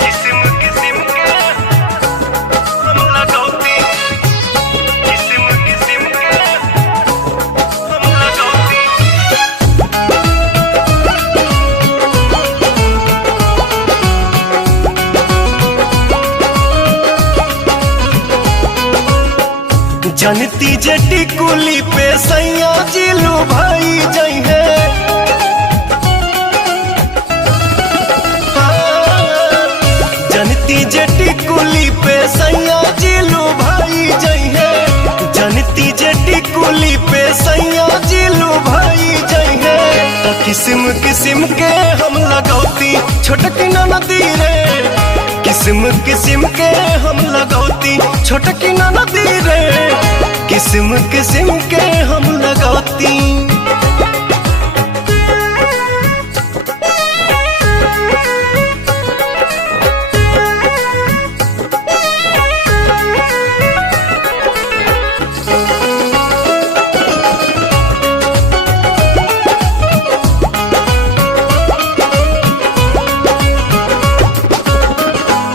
किस्म किस्म के हम लगौती, किस्म किस्म के हम लगौती। जनती जटी कुली पे सैया जिलू भाई जई है, जनती जटी कुली पे सैया जिलू भाई जई है, जनती जटी कुली पे सैया जिलू भाई जई है। तो किस्म किस्म के हम लगौती छोटकी नदी रे, किस्म किस्म के हम लगौती छोटकी नदी रे, किस्म किस्म के हम लगौती।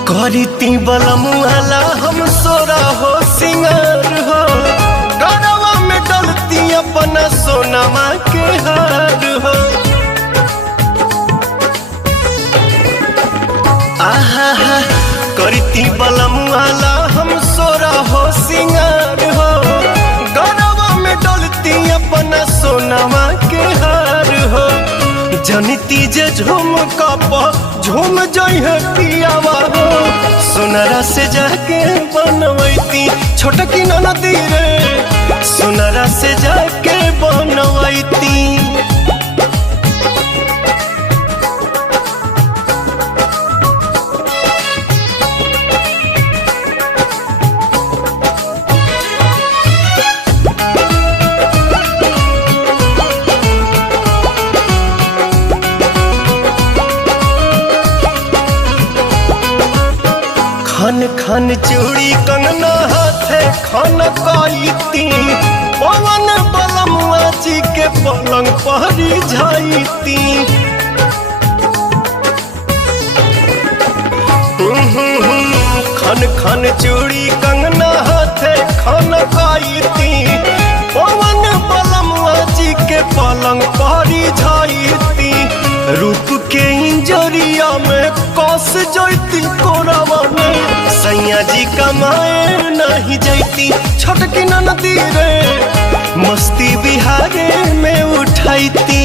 करीती बलमुआला हम सोरा हो सिंगार हो, गरवा में डलती अपना सोनमा के हार हो। आहा हा करीती बलमुआला हम सोरा हो सिंगार हो, गरवा में डलती अपना सोनमा के हार हो। जनिती जे झूम कप झूम जई है पियावा हो, सोनरा से जाके बनवैती छोटकी नदी रे, सोनरा से जाके बनवैती। खन खन चूड़ी कंगना हाथे खन कईती, पवन बलमुआ जी के पलंग पहरी जाईती। खन खन चूड़ी कंगना हाथे खन कईती, पवन बलमुआ जी के पलंग पहरी जाईती। रूप के इंजरिया में कस जैती कोरावा में, सैया जी कमाए नहीं जैती छोटकी नदी रे, मस्ती बिहारे में उठाईती।